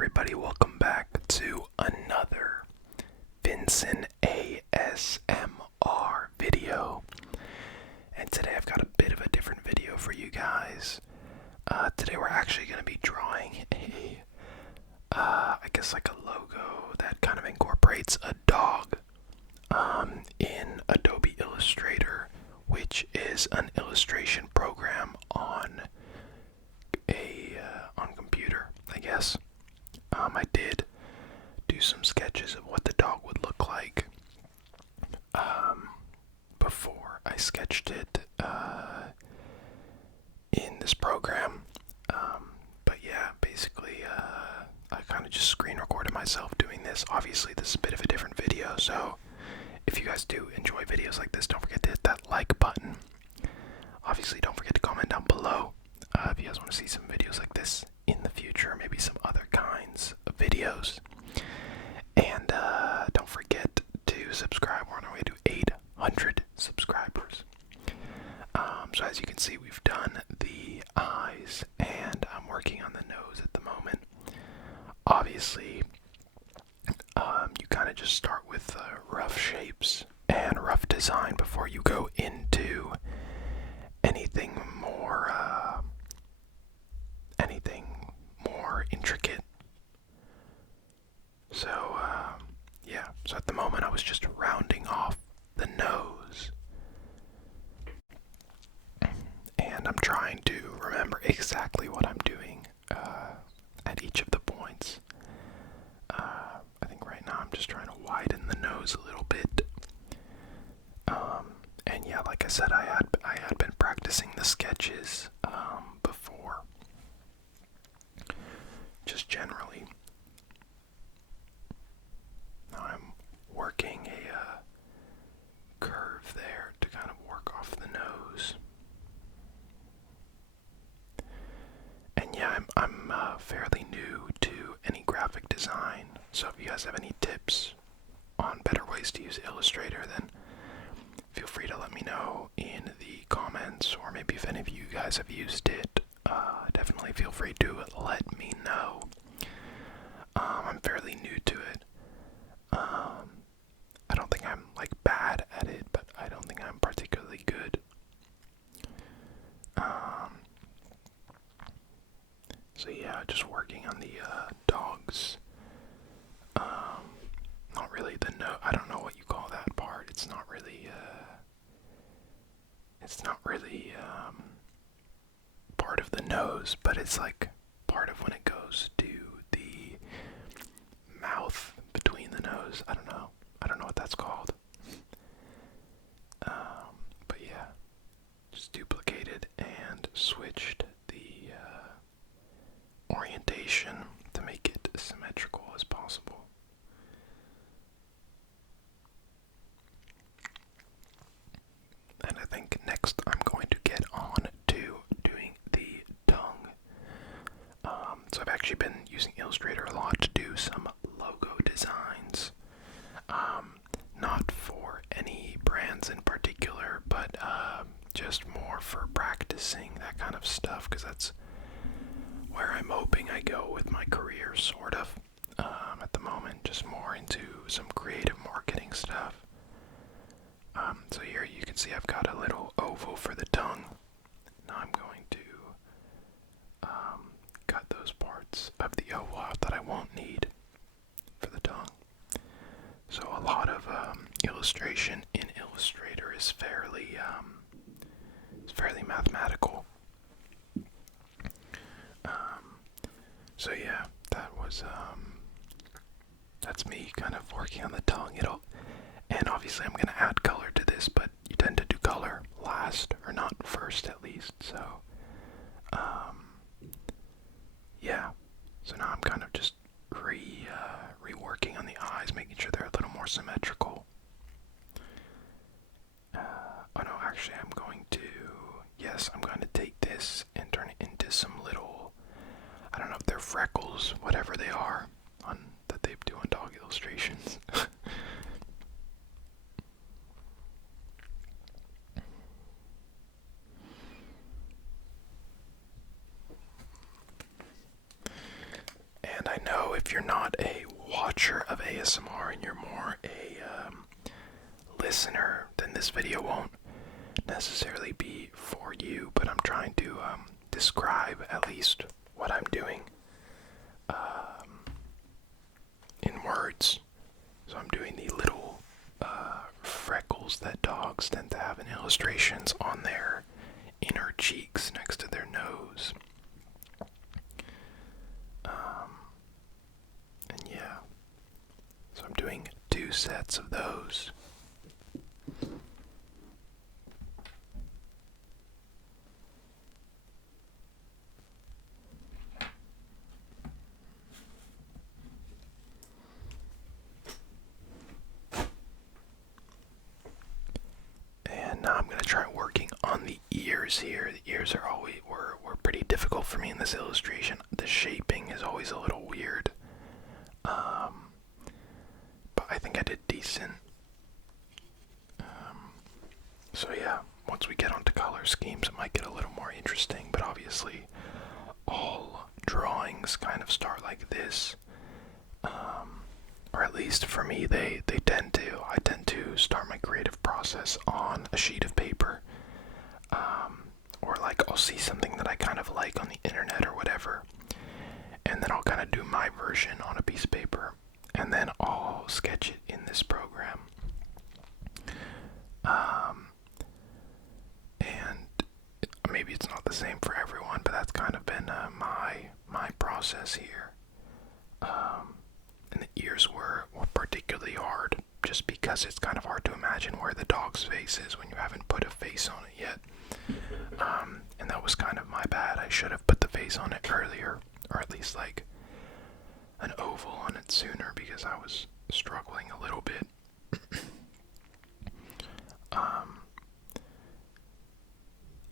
everybody, welcome back to another Vincent ASMR video. And today I've got a bit of a different video for you guys. Today we're actually going to be drawing I guess like a logo that kind of incorporates a dog in Adobe Illustrator, which is an illustration program on computer, I guess. I did do some sketches of what the dog would look like before I sketched it in this program. But yeah, basically I kind of just screen recorded myself doing this. Obviously this is a bit of a different video, so if you guys do enjoy videos like this, don't forget to hit that like button. Obviously don't forget to comment down below if you guys want to see some videos like this in the future, maybe some other kinds of videos. And don't forget to subscribe. We're on our way to 800 subscribers. So as you can see, we've done the eyes, and I'm working on the nose at the moment. Obviously, you kind of just start with rough shapes and rough design before you go into anything more intricate. So yeah, so at the moment I was just rounding off the nose, and I'm trying to remember exactly what I'm doing at each of the points. I think right now I'm just trying to widen the nose a little bit. And yeah, like I said, I had been practicing the sketches before, just generally. Now I'm working a curve there to kind of work off the nose. And yeah, I'm fairly new to any graphic design, so if you guys have any tips on better ways to use Illustrator, then feel free to let me know in the comments, or maybe if any of you guys have used it, definitely feel free to let me know. I'm fairly new to it. I don't think I'm like bad at it, but I don't think I'm particularly good. So yeah, just working on the dogs. Not really the I don't know what you call that part. It's not really part of the nose, but it's like part of when it goes to the mouth between the nose. I don't know what that's called. But yeah, just duplicated and switched the orientation to make it as symmetrical as possible. And I think next I'm going to get on to doing the tongue. So I've actually been using Illustrator a lot to do some logo designs. Not for any brands in particular, but just more for practicing that kind of stuff, because that's where I'm hoping I go with my career, sort of. At the moment, just more into some creative marketing stuff. So here you can see I've got a little oval for the tongue. Now I'm going to cut those parts of the oval out that I won't need for the tongue. So a lot of illustration in Illustrator is fairly mathematical. So yeah, that's me kind of working on the tongue. And obviously I'm gonna add color to this, but you tend to do color last, or not first at least. So yeah. So now I'm kind of just reworking on the eyes, making sure they're a little more symmetrical. Oh no, actually I'm going to take this and turn it into some little, I don't know if they're freckles, whatever they are, that they do on dog illustrations. And I know if you're not a watcher of ASMR and you're more a listener, then this video won't necessarily be for you, but I'm trying to describe at least what I'm doing in words. So I'm doing the little freckles that dogs tend to have in illustrations on their inner cheeks next to their nose. And yeah, so I'm doing 2 sets of those. And now I'm going to try working on the ears here. The ears are always were pretty difficult for me in this illustration. The shaping is always a little weird. But I think I did decent. So yeah, once we get onto color schemes, it might get a little more interesting. But obviously, all drawings kind of start like this. Or at least for me, they tend to. I tend to start my creative process on a sheet of paper. Or like I'll see something that I kind of like on the internet or whatever, and then I'll kind of do my version on a piece of paper, and then I'll sketch it in this program. And maybe it's not the same for everyone, but that's kind of been my process here. And the ears were particularly hard, just because it's kind of hard to imagine where the dog's face is when you haven't put a face on it yet. And that was kind of my bad. I should have put the face on it earlier, or at least like an oval on it sooner, because I was struggling a little bit.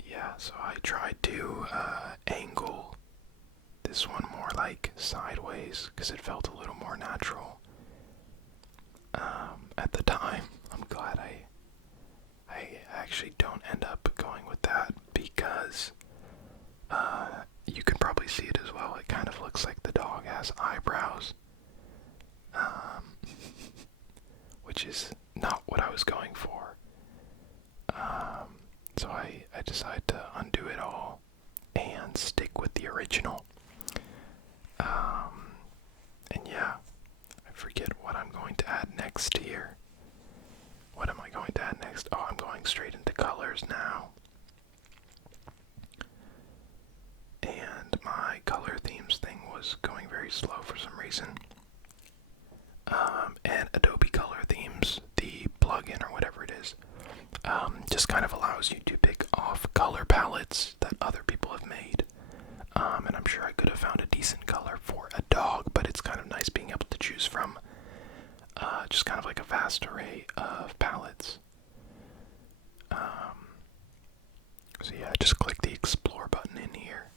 Yeah, so I tried to angle this one more like sideways, because it felt a little more natural at the time. I'm glad I actually don't end up going with that, because you can probably see it as well. It kind of looks like the dog has eyebrows, which is not what I was going for. So I decided to undo it all and stick with the original. And yeah, I forget what I'm going to add next here. What am I going to add next? Oh, I'm going straight into colors now. And my color themes thing was going very slow for some reason. And Adobe Color Themes, the plugin or whatever it is, just kind of allows you to pick off color palettes that other people have made. And I'm sure I could have found a decent color for a dog, but it's kind of nice being able to choose from just kind of like a vast array of palettes. So yeah, just click the explore button in here,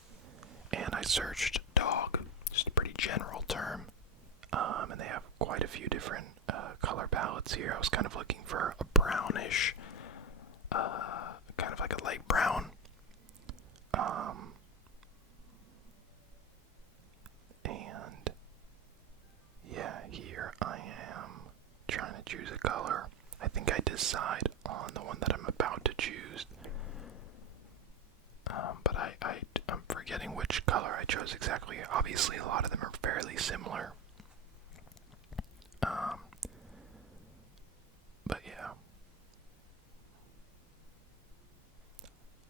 and I searched dog, just a pretty general term, and they have quite a few different color palettes here. I was kind of looking for a brownish, kind of like a light brown, and yeah, here I am trying to choose a color. I think I decide on the one that I'm about to choose, but I'm forgetting which color I chose exactly. Obviously, a lot of them are fairly similar. But yeah.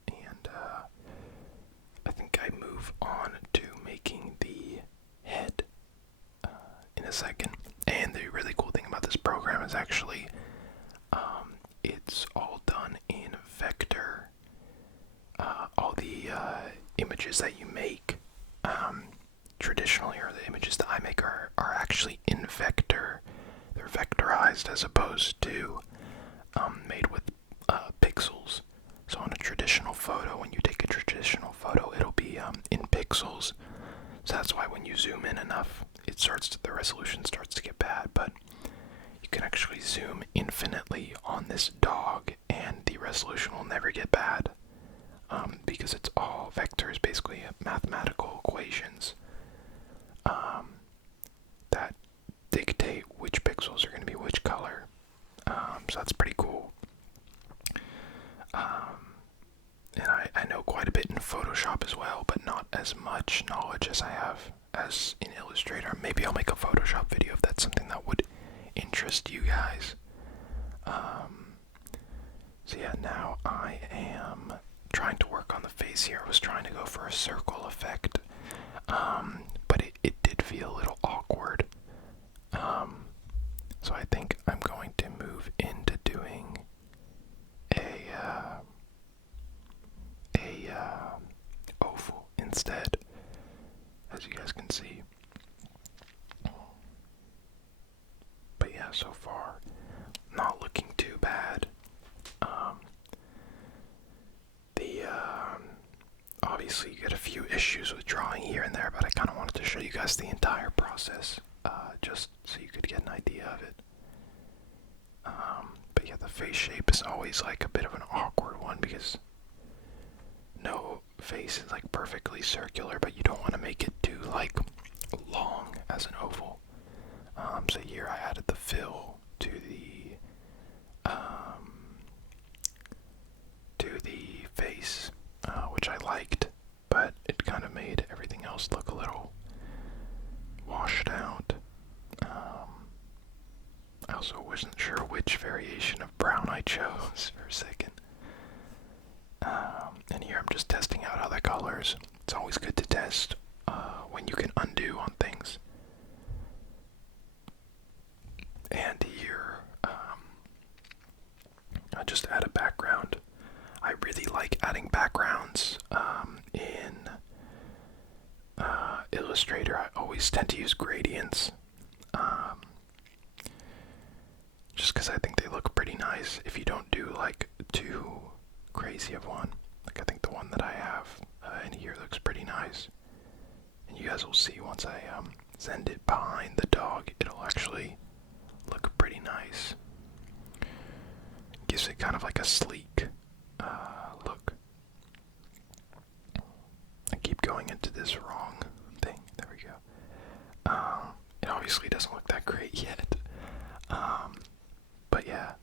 And I think I move on to making the head in a second. And the really cool thing about this program is actually it's all done in vector. All the images that you make traditionally, or the images that I make, are actually in vector. They're vectorized as opposed to made with pixels. So on a traditional photo, when you take a traditional photo, it'll be in pixels. So that's why when you zoom in enough, the resolution starts to get bad. But you can actually zoom infinitely on this dog, and the resolution will never get bad, because it's all vectors, basically mathematical equations. as much knowledge as I have as in Illustrator. Maybe I'll make a Photoshop video if that's something that would interest you guys. So yeah, now I am trying to work on the face here. I was trying to go for a circle effect, but it did feel a little awkward. So I think I'm going to move into doing a oval instead, as you guys can see. But yeah, so far, not looking too bad. Obviously you get a few issues with drawing here and there, but I kind of wanted to show you guys the entire process, just so you could get an idea of it. But yeah, the face shape is always like a bit of an awkward one because no face is like perfectly circular, but you don't want to make it too like long as an oval. So here I added the fill to the face, which I liked, but it kind of made everything else look a little washed out. I also wasn't sure which variation of brown I chose for a second. And here I'm just testing out other colors. It's always good to test when you can undo on things. And here, I just add a background. I really like adding backgrounds in Illustrator. I always tend to use gradients, just because I think they look pretty nice if you don't do like too crazy of one. Like I think the one that I have in here looks pretty nice, and you guys will see once I send it behind the dog, it'll actually look pretty nice. Gives it kind of like a sleek look. I keep going into this wrong thing. There we go. It obviously doesn't look that great yet. But yeah.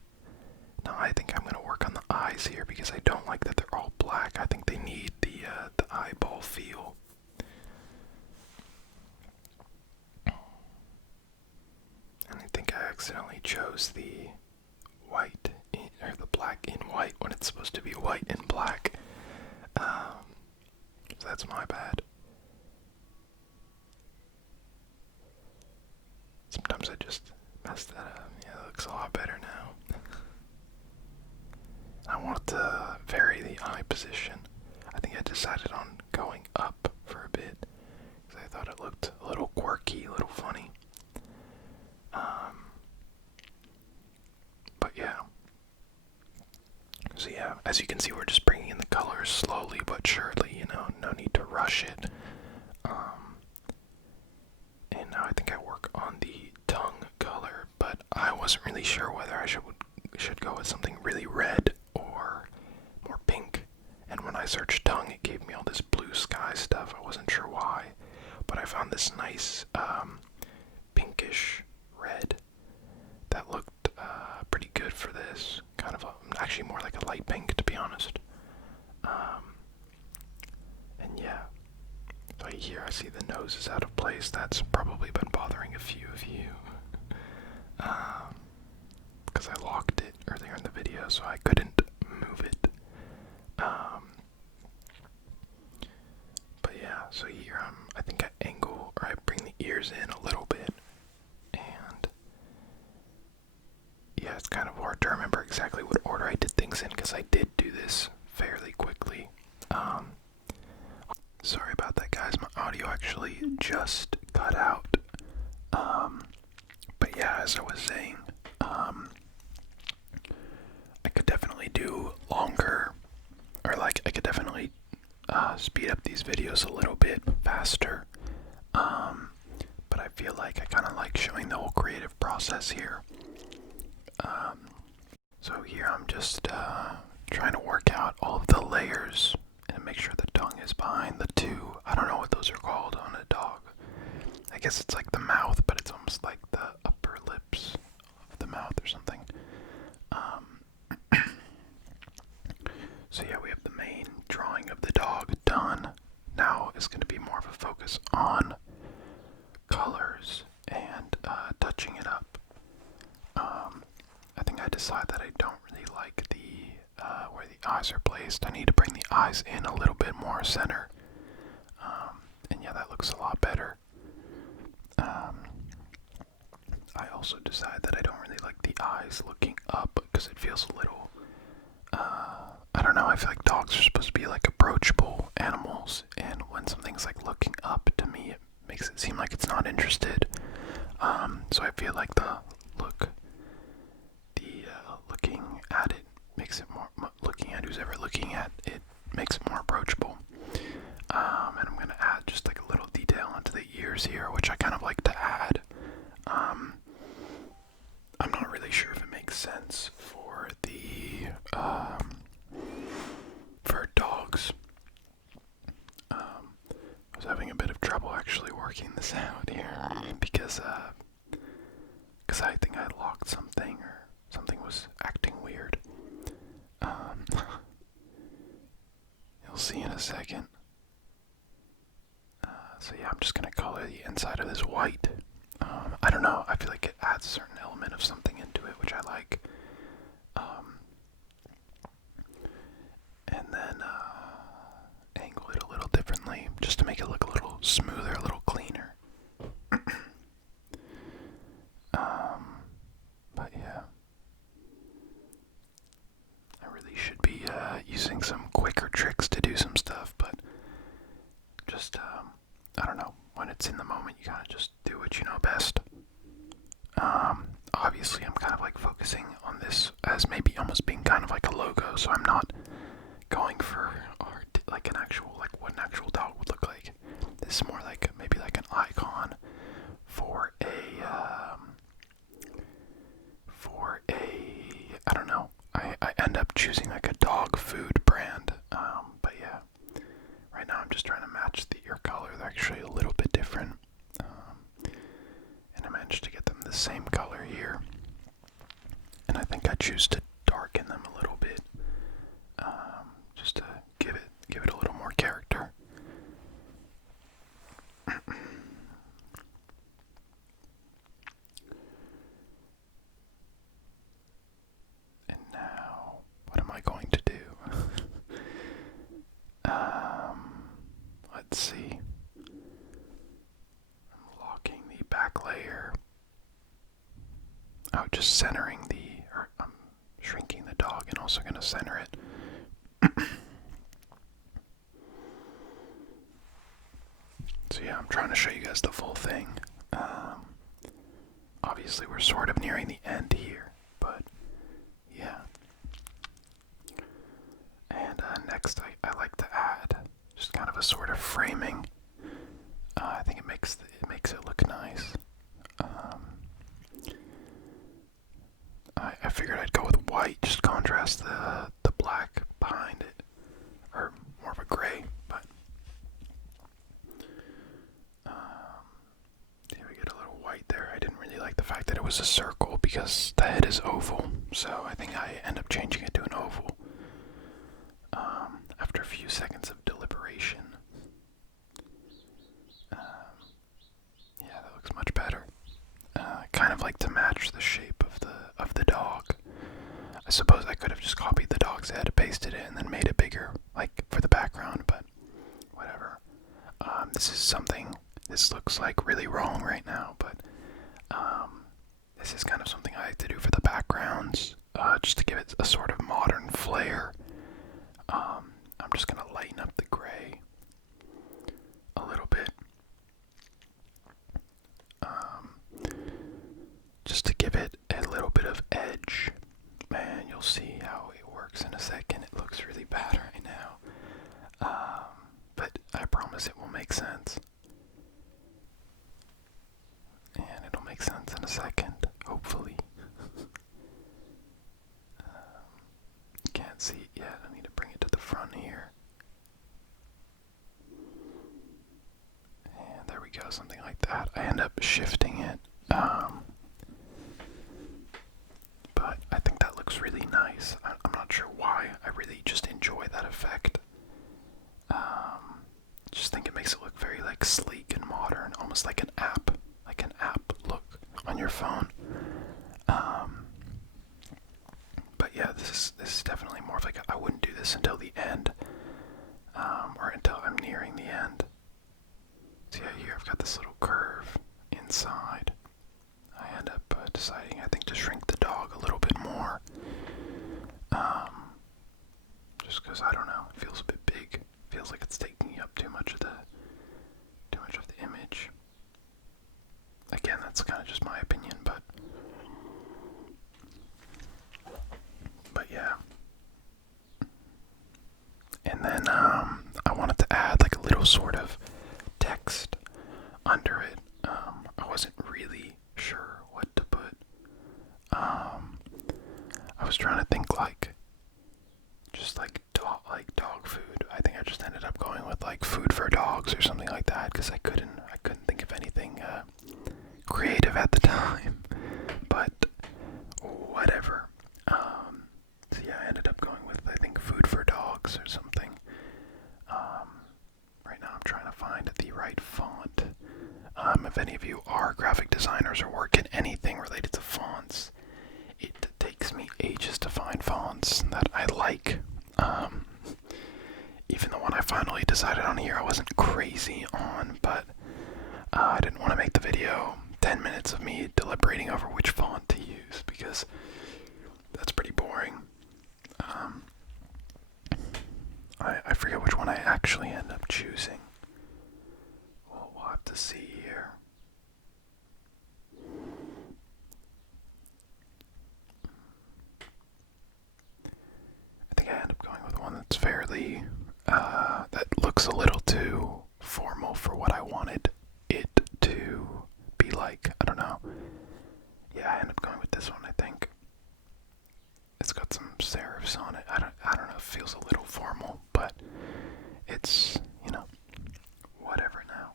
Now I think I'm gonna work on the eyes here because I don't like that they're all black. I think they need the eyeball feel. And I think I accidentally chose the white or the black in white when it's supposed to be white and black. So that's my bad. Sometimes I just mess that up. Yeah, it looks a lot better now. I want to vary the eye position. I think I decided on going up for a bit because I thought it looked a little quirky, a little funny. But yeah. So yeah, as you can see, we're just bringing in the colors slowly but surely, you know, no need to rush it. And now I think I work on the tongue color, but I wasn't really sure whether I should go with something really red or more pink. And when I searched tongue, it gave me all this blue sky stuff. I wasn't sure why, but I found this nice pinkish red that looked pretty good for this. Kind of actually more like a light pink, to be honest. And yeah, so here I see the nose is out of place. That's probably been bothering a few of you. Because I locked it earlier in the video, so I couldn't move it. But yeah, so here I think I angle, or I bring the ears in a little bit. And yeah, it's kind of hard to remember exactly what order I did things in because I did do this fairly quickly. Sorry about that, guys. My audio actually just cut out. But yeah, as I was saying, I could definitely do longer, or like I could definitely speed up these videos a little bit faster. But I feel like I kind of like showing the whole creative process here. So here I'm just trying to work out all of the layers and make sure the tongue is behind the two. I don't know what those are called on a dog. I guess it's like the mouth, but it's almost like the upper lips of the mouth or something. So yeah, we have the main drawing of the dog done. Now it's going to be focus on colors and touching it up. I think I decided that I don't really like the where the eyes are placed. I need to bring the eyes in a little bit more center. And yeah, that looks a lot better. I also decided that I don't really like the eyes looking up because it feels a little, I don't know, I feel like dogs are supposed to be like approachable animals, and when something's like looking up, to me it makes it seem like it's not interested. So I feel like looking at it makes it more, looking at who's ever looking at it makes it more approachable. And I'm going to add just like a little detail onto the ears here, which I kind of like to add. I'm not really sure if it makes sense for for dogs. I was having a bit of trouble actually working this out here because I think I locked something or something was acting weird. You'll see in a second. So yeah, I'm just gonna color the inside of this white. I don't know, I feel like it adds a certain element of something into it, which I like. And then angle it a little differently, just to make it look a little smoother, a little cleaner. But yeah, I really should be using some quicker tricks to do some stuff, but just, I don't know, when it's in the moment, you gotta just do what you know best. Obviously, I'm kind of like focusing on this as maybe almost being kind of like a logo, so I'm not going for art, like an actual, like what an actual dog would look like. This is more like maybe like an icon for I don't know. I end up choosing like a dog food brand. But yeah, right now I'm just trying to match the ear color. They're actually a little bit different. And I managed to get them the same color here. And I think I choose to darken them a little bit, just to give it a little more character. And now, what am I going to do? Let's see. I'm locking the back layer. Oh, just centering I'm shrinking the dog and also going to center it. So yeah, I'm trying to show you guys the full thing. Obviously we're sort of nearing the end here, but yeah. And next I like to add just kind of a sort of framing. I think it makes it look nice. I figured I'd go with white, just contrast the black behind it, or more of a gray, but yeah, we get a little white there. I didn't really like the fact that it was a circle because the head is oval, so I think I end up changing it to an oval after a few seconds of deliberation. Yeah, that looks much better. Kind of like to match the shape of the dog. I suppose I could have just copied the dog's head, pasted it, and then made it bigger, like for the background, but whatever. This looks like really wrong right now, but this is kind of something I like to do for the backgrounds, just to give it a sort of modern flair. I'm just going to lighten up the gray a little bit. Just to give it a little bit of edge. Man, you'll see how it works in a second. It looks really bad right now. But I promise it will make sense. And it'll make sense in a second, hopefully. Can't see it yet. I need to bring it to the front here. And there we go, something like that. I end up shifting it. But I think that looks really nice. I'm not sure why. I really just enjoy that effect. Just think it makes it look very like sleek. almost like an app look on your phone. But yeah, this is definitely more of like I wouldn't do this until the end, or until I'm nearing the end. So yeah, here I've got this little curve inside. I end up deciding, I think, to shrink the dog a little bit more. Just because, I don't know, it feels a bit big. Feels like it's taking up too much of the image. Again, that's kind of just my opinion, but yeah. And then I wanted to add like a little sort of text under it. I wasn't really sure what to put. I was trying to think like just like dog food. I think I just ended up going with like food for dogs or something like that because I couldn't think of anything creative at the time. But whatever. So yeah, I ended up going with, I think, food for dogs or something. Right now I'm trying to find the right font. If any of you are graphic designers or work in anything related to fonts, it takes me ages to find fonts that I like. Even the one I finally decided on here I wasn't crazy on, but I didn't want to make the video 10 minutes of me deliberating over which font to use because that's pretty boring. I forget which one I actually end up choosing. Well, we'll have to see here. I think I end up going with one that's fairly, that looks a little too formal for what I wanted it to be like. I don't know. Yeah, I end up going with this one, I think. It's got some serifs on it. I don't know, it feels a little formal, but it's, whatever now.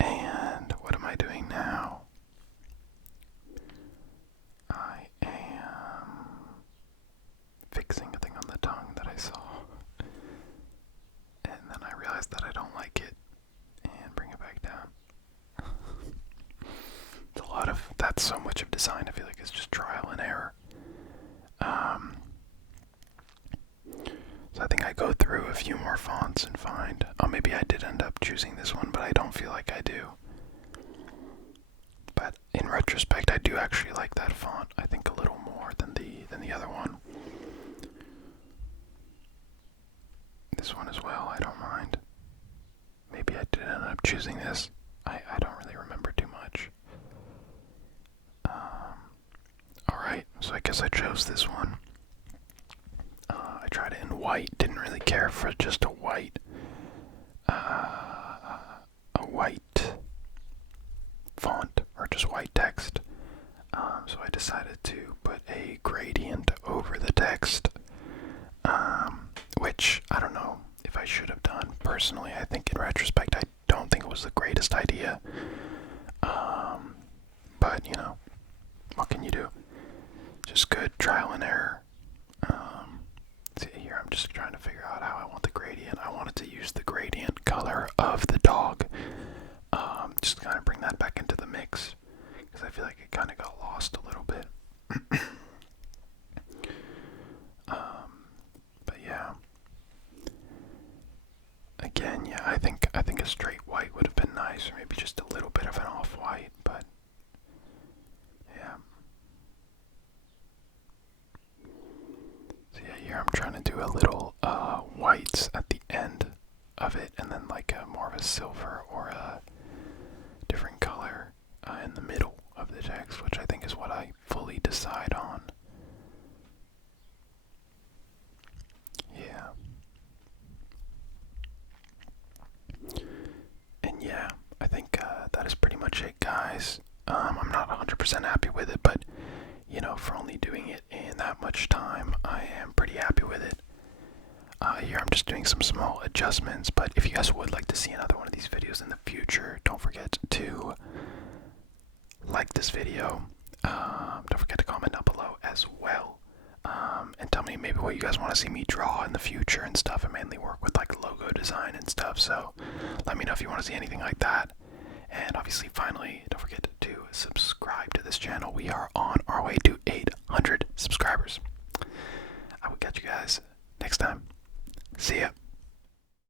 And what am I doing now? I am fixing a thing on the tongue that I saw. And then I realized that I don't like it and bring it back down. It's a lot of, that's so much of design, I feel like it's just trial and error. So I think I go through a few more fonts and find, maybe I did end up choosing this one, but I don't feel like I do. But in retrospect, I do actually like that font, I think, a little more than the other one. This one as well, I don't mind. Maybe I did end up choosing this. I don't really remember too much. Alright, so I guess I chose this one. I tried it in white, didn't really care for just a white font, or just white text. So I decided to put a gradient over the text, which I don't know if I should have done. Personally, I think in retrospect, I don't think it was the greatest idea. But, what can you do? Just good trial and error. See here, I'm just trying to figure out how I want the gradient. I wanted to use the gradient color of the dog. Just to kind of bring that back into the mix, because I feel like it kind of got lost a little bit. But yeah. Again, yeah, I think a straight white would have been nice, or maybe just a little bit of an off-white, but yeah. So yeah, here I'm trying to do a little whites at the end of it, and then like more of a silver or a different color in the middle of the text, which I think is what I fully decide on. Yeah. And yeah, I think that is pretty much it, guys. I'm not 100% happy with it, but for only doing it in that much time, I am pretty happy with it. Here I'm just doing some small adjustments, but if you guys would like to see another one of these videos in the future, don't forget to like this video. Don't forget to comment down below as well. And tell me maybe what you guys want to see me draw in the future and stuff. I mainly work with like logo design and stuff, so Let me know if you want to see anything like that. And obviously, finally, don't forget to subscribe to this channel. We are on our way to 800 subscribers. I will catch you guys next time. See ya.